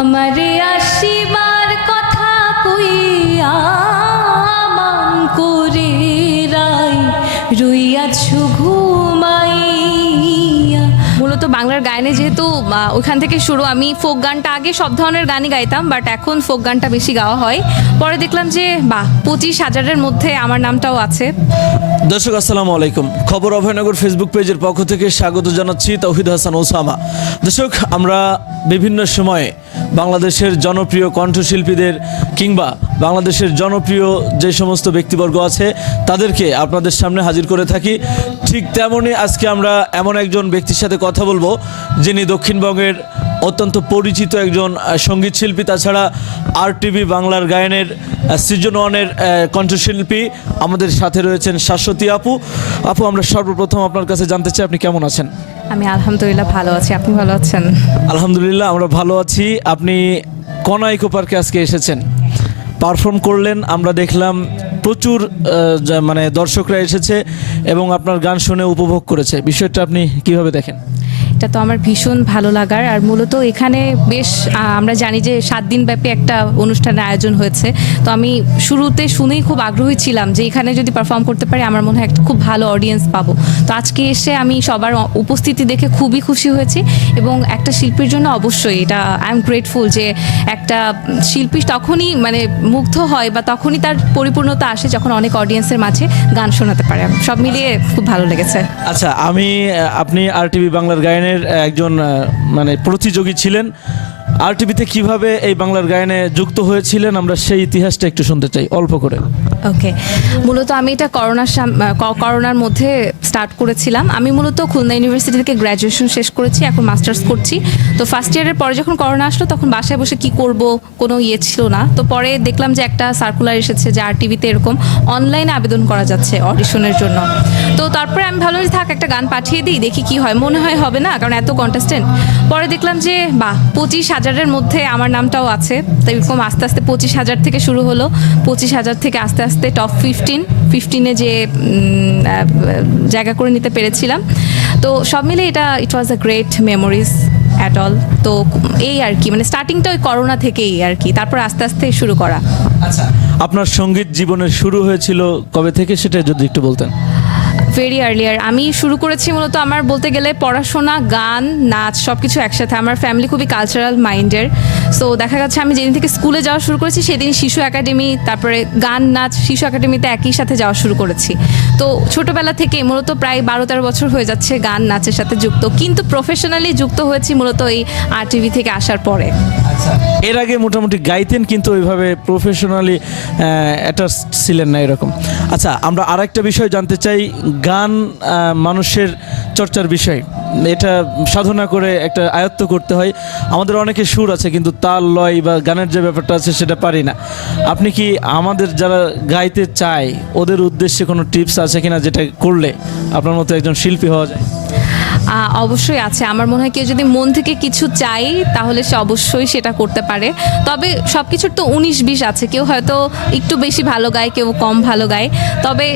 আমারে আসিবার কথা কইয়া মান করে রাই রুইয়াছু ঘুমাইয়া মূলত বাংলার গায়নে যেহেতু ওইখান থেকে শুরু, আমি ফোক গানটা আগে সব ধরনের গানই গাইতাম বাট এখন ফোক গানটা বেশি গাওয়া হয়। পরে দেখলাম যে, বাহ, পঁচিশ হাজারের মধ্যে আমার নামটাও আছে। দর্শক, আসসালামু আলাইকুম। খবর অভয়নগর ফেসবুক পেজের পক্ষ থেকে স্বাগত জানাচ্ছি তৌহিদ হাসান ওসামা। দর্শক, আমরা বিভিন্ন সময়ে বাংলাদেশের জনপ্রিয় কণ্ঠশিল্পীদের কিংবা বাংলাদেশের জনপ্রিয় যে সমস্ত ব্যক্তিবর্গ আছে তাদেরকে আপনাদের সামনে হাজির করে থাকি। ঠিক তেমনই আজকে আমরা এমন একজন ব্যক্তির সাথে কথা বলব যিনি দক্ষিণবঙ্গের অত্যন্ত পরিচিত একজন সংগীত শিল্পী তাছাড়া আর টিভি বাংলার গায়নের সিজন ওয়ানের কণ্ঠশিল্পী। আমাদের সাথে রয়েছেন শাশ্বতী আপু। আপু আমরা সর্বপ্রথম আপনার কাছে জানতে চাই আপনি কেমন আছেন? আমি আলহামদুলিল্লাহ ভালো আছি। আপনি ভালো আছেন? আলহামদুলিল্লাহ আমরা ভালো আছি। আপনি কনা ইকো পার্কে আজকে এসেছেন। পারফর্ম করলেন, আমরা দেখলাম প্রচুর মানে দর্শকরা এসেছে এবং আপনার গান শুনে উপভোগ করেছে। বিষয়টা আপনি কীভাবে দেখেন? এটা তো আমার ভীষণ ভালো লাগার। আর মূলত এখানে বেশ আমরা জানি যে সাত দিন ব্যাপী একটা অনুষ্ঠানের আয়োজন হয়েছে। তো আমি শুরুতে শুনেই খুব আগ্রহী ছিলাম যে এখানে যদি পারফর্ম করতে পারি আমার মনে হয় একটা খুব ভালো অডিয়েন্স পাবো। তো আজকে এসে আমি সবার উপস্থিতি দেখে খুবই খুশি হয়েছি এবং একটা শিল্পীর জন্য অবশ্যই এটা আই এম গ্রেটফুল যে একটা শিল্পী তখনই মানে মুগ্ধ হয় বা তখনই তার পরিপূর্ণতা আসে যখন অনেক অডিয়েন্সের মাঝে গান শোনাতে পারে। সব মিলিয়ে খুব ভালো লেগেছে। আচ্ছা আমি আপনি আর টিভি বাংলার গায়নের আহ, একজন মানে প্রতিযোগী ছিলেন। আর টিভিতে কীভাবে এই বাংলার গায়নে যুক্ত হয়েছিলেন, আমরা সেই ইতিহাসটা একটু শুনতে চাই, অল্প করে। ওকে। মূলত আমি এটা করোনার করোনার মধ্যে স্টার্ট করেছিলাম। আমি মূলত খুলনা ইউনিভার্সিটি থেকে গ্র্যাজুয়েশন শেষ করেছি, এখন মাস্টার্স করছি। তো ফার্স্ট ইয়ারের পরে যখন করোনা আসলো, তখন বাসায় বসে কি করব, কোনো ইয়ে ছিল না। তো পরে দেখলাম যে একটা সার্কুলার এসেছে যে আর টিভিতে এরকম অনলাইনে আবেদন করা যাচ্ছে অডিশনের জন্য। তো তারপরে আমি ভালো থাক, একটা গান পাঠিয়ে দিই, দেখি কি হয়। মনে হয় হবে না, কারণ এত কন্টেস্টেন্ট পরে দেখলাম যে, বাহ, পঁচিশ হাজারের মধ্যে আমার নামটাও আছে। তো এরকম আস্তে আস্তে পঁচিশ হাজার থেকে শুরু হলো। পঁচিশ হাজার থেকে আস্তে আস্তে টপ ফিফটিন ফিফটিনে যে জায়গা করে নিতে পেরেছিলাম। তো সব মিলে এটা it was a great memories at all তো এই আর কি মানে স্টার্টিংটা ওই করোনা থেকেই আর কি। তারপর আস্তে আস্তে শুরু করা। আচ্ছা আপনার সংগীত জীবনের শুরু হয়েছিল কবে থেকে, সেটা যদি একটু বলতেন? ভেরি আর্লিয়ার আমি শুরু করেছি মূলত আমার বলতে গেলে পড়াশোনা, গান, নাচ সব কিছু একসাথে। আমার ফ্যামিলি খুবই কালচারাল মাইন্ডের সো দেখা যাচ্ছে আমি যেদিন থেকে স্কুলে যাওয়া শুরু করেছি সেদিন শিশু একাডেমি তারপরে গান, নাচ, শিশু একাডেমিতে একই সাথে যাওয়া শুরু করেছি। তো ছোটোবেলা থেকে মূলত প্রায় বারো তেরো বছর হয়ে যাচ্ছে গান, নাচের সাথে যুক্ত, কিন্তু প্রফেশনালি যুক্ত হয়েছি মূলত এই আর টিভি থেকে আসার পরে। এর আগে মোটামুটি গাইতেন কিন্তু ওইভাবে প্রফেশনালি অ্যাটাচ ছিলেন না এরকম। আচ্ছা আমরা আরেকটা বিষয় জানতে চাই গান মানুষের চর্চার বিষয়। এটা সাধনা করে একটা আয়ত্ত করতে হয়। আমাদের অনেকে সুর আছে, কিন্তু তাল, লয় বা গানের যে ব্যাপারটা আছে সেটা পারি না। আপনি কি আমাদের যারা গাইতে চায়, ওদের উদ্দেশ্যে কোনো টিপস আছে কিনা যেটা করলে আপনার মতো একজন শিল্পী হওয়া যায়? অবশ্যই আছে। আমার মনে হয় কেউ যদি মন থেকে কিছু চাই তাহলে সে অবশ্যই সেটা করতে পারে। তবে সব কিছুর তো উনিশ বিশ আছে। কেউ হয়তো একটু বেশি ভালো গায়, কেউ কম ভালো গায়। তবে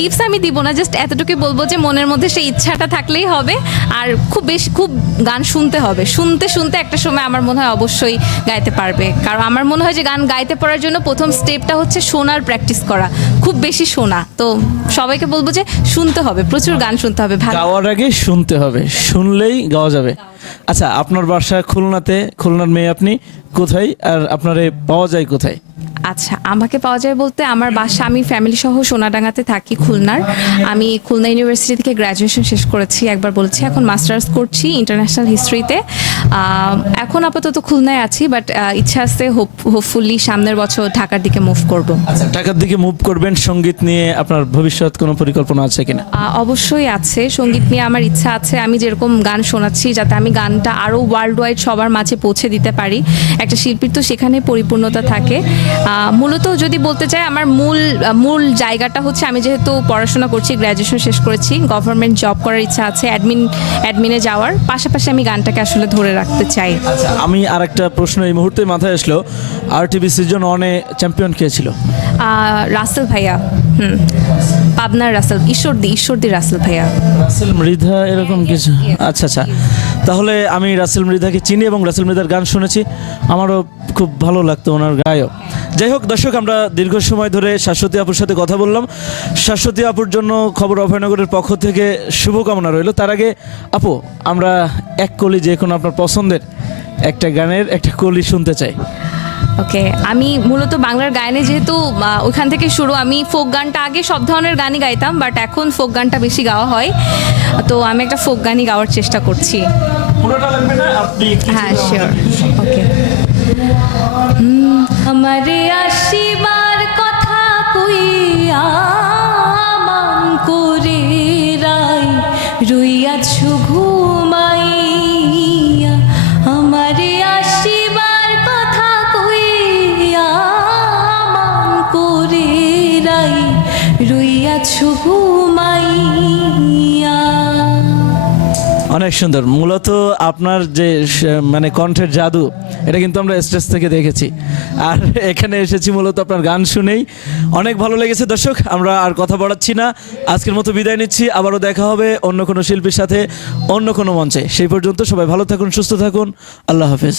টিপস আমি দিব না জাস্ট এতটুকুই বলব যে মনের মধ্যে সেই ইচ্ছাটা থাকলেই হবে। আর খুব বেশি, খুব গান শুনতে হবে। শুনতে শুনতে একটা সময় আমার মনে হয় অবশ্যই গাইতে পারবে। কারণ আমার মনে হয় যে গান গাইতে পারার জন্য প্রথম স্টেপটা হচ্ছে শোনার প্র্যাকটিস করা। খুব বেশি শোনা। তো সবাইকে বলব যে শুনতে হবে, প্রচুর গান শুনতে হবে, ভালো। গাওয়ার আগে শুনতে হবে, শুনলেই গাওয়া যাবে। আচ্ছা আপনার বাসা খুলনাতে, খুলনার মেয়ে আপনি কোথায়? আর আপনারে পাওয়া যায় কোথায়? আচ্ছা আমাকে পাওয়া যায় বলতে আমার বাসা আমি ফ্যামিলি সহ সোনাডাঙ্গাতে থাকি খুলনার। আমি খুলনা ইউনিভার্সিটি থেকে গ্র্যাজুয়েশন শেষ করেছি একবার বলেছি। এখন মাস্টার্স করছি ইন্টারন্যাশনাল হিস্ট্রিতে এখন আপাতত খুলনায় আছি বাট ইচ্ছা আছে হোপফুলি সামনের বছর ঢাকার দিকে মুভ করব। আচ্ছা ঢাকার দিকে মুভ করবেন সংগীত নিয়ে আপনার ভবিষ্যৎ কোনো পরিকল্পনা আছে কিনা? অবশ্যই আছে সংগীত নিয়ে আমার ইচ্ছা আছে। আমি যেরকম গান শোনাচ্ছি যাতে আমি গানটা আরও ওয়ার্ল্ড ওয়াইড সবার মাঝে পৌঁছে দিতে পারি। একটা শিল্পীর তো সেখানে পরিপূর্ণতা থাকে। মূলত যদি বলতে চাই আমার মূল মূল জায়গাটা হচ্ছে আমি যেহেতু পড়াশোনা করছি গ্র্যাজুয়েশন শেষ করেছি গভর্নমেন্ট জব করার ইচ্ছা আছে অ্যাডমিন অ্যাডমিনে যাওয়ার। পাশাপাশি আমি গানটাকে আসলে ধরে রাখতে চাই। আচ্ছা আমি আর একটা প্রশ্ন এই মুহূর্তে মাথায় আসলো। আর টিভি সিজন অনে চ্যাম্পিয়ন কে ছিল? আহ, রাসেল ভাইয়া হুম। পাবনার রাসেল ঈশ্বরদি ঈশ্বরদি রাসেল ভাইয়া। রাসেল মৃধা এরকম কিছু? আচ্ছা আচ্ছা। তাহলে আমি রাসেল মৃধাকে চিনি এবং রাসেল মৃধার গান শুনেছি। আমারও খুব ভালো লাগতো ওনার গায়ও যাই হোক দর্শক আমরা দীর্ঘ সময় ধরে শাশ্বতী আপুর সাথে কথা বললাম। শাশ্বতী আপুর জন্য খবর অভয়নগরের পক্ষ থেকে শুভকামনা রইল। তার আগে আপু আমরা এক কলি যে কোনো আপনার পছন্দের একটা গানের একটা কলি শুনতে চাই। ওকে আমি মূলত বাংলার গায়নে যেহেতু ওইখান থেকে শুরু আমি ফোক গানটা আগে সব ধরনের গানই গাইতাম বাট এখন ফোক গানটা বেশি গাওয়া হয়। তো আমি একটা ফোক গানই গাওয়ার চেষ্টা করছি। হ্যাঁ শিওর ওকে আমারে অনেক সুন্দর। মূলত আপনার যে মানে কণ্ঠের জাদু, এটা কিন্তু আমরা স্টেজ থেকে দেখেছি। আর এখানে এসেছি মূলত আপনার গান শুনেই। অনেক ভালো লেগেছে দর্শক, আমরা আর কথা বাড়াচ্ছি না। আজকের মতো বিদায় নিচ্ছি, আবারও দেখা হবে অন্য কোনো শিল্পীর সাথে, অন্য কোনো মঞ্চে। সেই পর্যন্ত সবাই ভালো থাকুন, সুস্থ থাকুন। আল্লাহ হাফেজ।